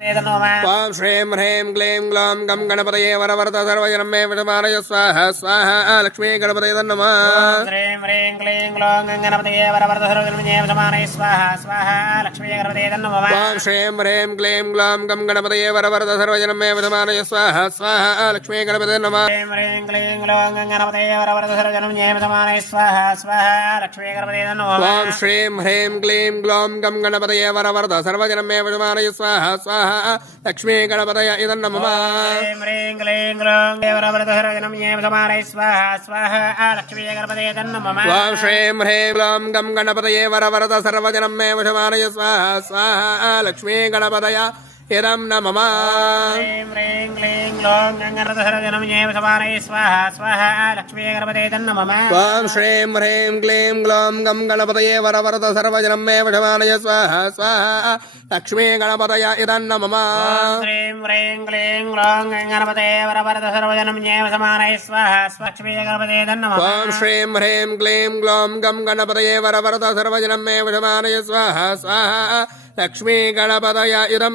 ఓం శ్రీం హ్రీం క్లీం గ్లౌం గం గణపతయే వరవరద సర్వజనం మే విషమానయ స్వాహ స్వాహ లక్ష్మీ గణపతయే నమః శ్రీం హ్రీం క్లీం గ్లౌం గం గణపతయే వరవరద సర్వజనం మే విషమానయ స్వాహ స్వాహ లక్ష్మీ గణపతయే నమః ఓం శ్రీం హ్రీం క్లీం గ్లౌం గం గణపతయే వరవరద సర్వజనం మే విషమానయ స్వాహ స్వాహ లక్ష్మీ గణపతయే నమః శ్రీం హ్రీం క్లీం గ్లౌం గం గణపతయే వరవరద సర్వజనం మే విషమానయ స్వాహ స్వాహ లక్ష్మీ గణపతయే నమః ఓం శ్రీం హ్రీం క్లీం గ్లౌం గం గణపతయే వరవరద సర్వజనం మే విషమానయ స్వాహ స్వాహ లక్ష్మీ గణపతయ ఇదం నమః శ్రీం హ్రీం క్లీం గ్లౌం వరవరద సర్వజనం మే విషమానయ స్వాహ స్వాహ లక్ష్మీ గణపతయే నమః ఓం శ్రీం హ్రీం గ్లౌం గం గణపతయే వరవరద సర్వజనం మే విషమానయ స్వాహ స్వాహ లక్ష్మీ గణపతయ ఇదం నమః శ్రీం హ్రీం క్లీం గ్లౌం గం గణపతయే సర్వజనం మే విషమానయ స్వాహ స్వాహ లక్ష్మీ గణపతయే నమః ఓం శ్రీం హ్రీం క్లీం గ్లౌం గం గణపతయే వరవరద సర్వజనం మే విషమానయ స్వాహ స్వాహ లక్ష్మీ గణపతయ ఇదం నమః శ్రీం హ్రీం క్లీం గ్లౌం గం గణపతయే వరవరద సర్వజనం మే విషమానయ స్వాహ లక్ష్మీ గణపతయే నమః ఓం శ్రీం హ్రీం క్లీం గ్లౌం గం గణపతయే వరవరద సర్వజనం మే విషమానయ స్వాహ స్వాహ లక్ష్మీ గణపతయ ఇదం